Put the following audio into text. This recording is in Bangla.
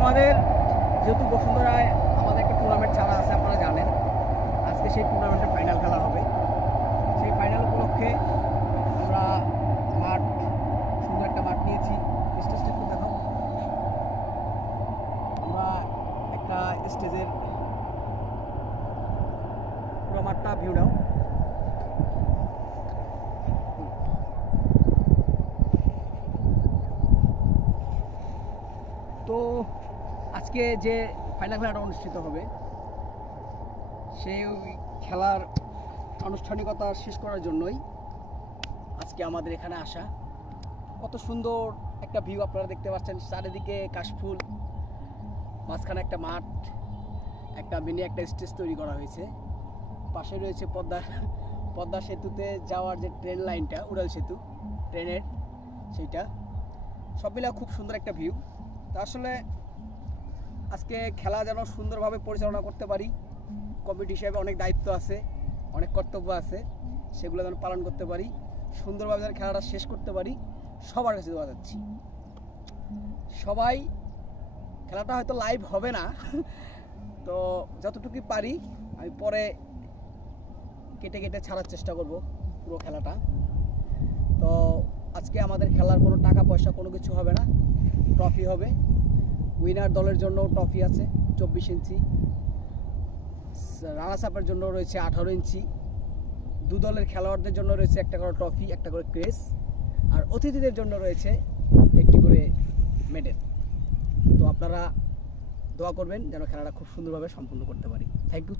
আমাদের যেহেতু বসুন্ধরায় আমাদের একটা টুর্নামেন্ট ছাড়া আছে, আপনারা জানেন। আজকে সেই টুর্নামেন্টের ফাইনাল খেলা হবে। সেই ফাইনাল উপলক্ষে আমরা মাঠ, সুন্দর একটা মাঠ নিয়েছি। স্টেজটা একটু দেখাও। আমরা একটা স্টেজের পুরো মাঠটা ভিউ নাও। তো আজকে যে ফাইনাল খেলাটা অনুষ্ঠিত হবে, সেই খেলার আনুষ্ঠানিকতা শেষ করার জন্যই আজকে আমাদের এখানে আসা। কত সুন্দর একটা ভিউ আপনারা দেখতে পাচ্ছেন, চারিদিকে কাশফুল, মাঝখানে একটা মাঠ, একটা মিনি একটা স্টেজ তৈরি করা হয়েছে। পাশে রয়েছে পদ্মা সেতুতে যাওয়ার যে ট্রেন লাইনটা, উড়াল সেতু ট্রেনের, সেইটা সব মিলে খুব সুন্দর একটা ভিউ। তা আসলে আজকে খেলা যেন সুন্দরভাবে পরিচালনা করতে পারি, কমিটি হিসেবে অনেক দায়িত্ব আছে, অনেক কর্তব্য আছে, সেগুলো যেন পালন করতে পারি, সুন্দরভাবে যেন খেলাটা শেষ করতে পারি, সবার কাছে দোয়া যাচ্ছি। সবাই, খেলাটা হয়তো লাইভ হবে না, তো যতটুকু পারি আমি পরে কেটে কেটে ছাড়ার চেষ্টা করব পুরো খেলাটা। তো আজকে আমাদের খেলার কোনো টাকা পয়সা কোনো কিছু হবে না, ট্রফি হবে। উইনার দলের জন্য ট্রফি আছে 24 ইঞ্চি, রানার্স আপের জন্য রয়েছে 18 ইঞ্চি, দু দলের খেলোয়াড়দের জন্য রয়েছে একটা করে ট্রফি, একটা করে ক্রেস, আর অতিথিদের জন্য রয়েছে একটি করে মেডেল। তো আপনারা দোয়া করবেন যেন খেলাটা খুব সুন্দরভাবে সম্পন্ন করতে পারি। Thank you.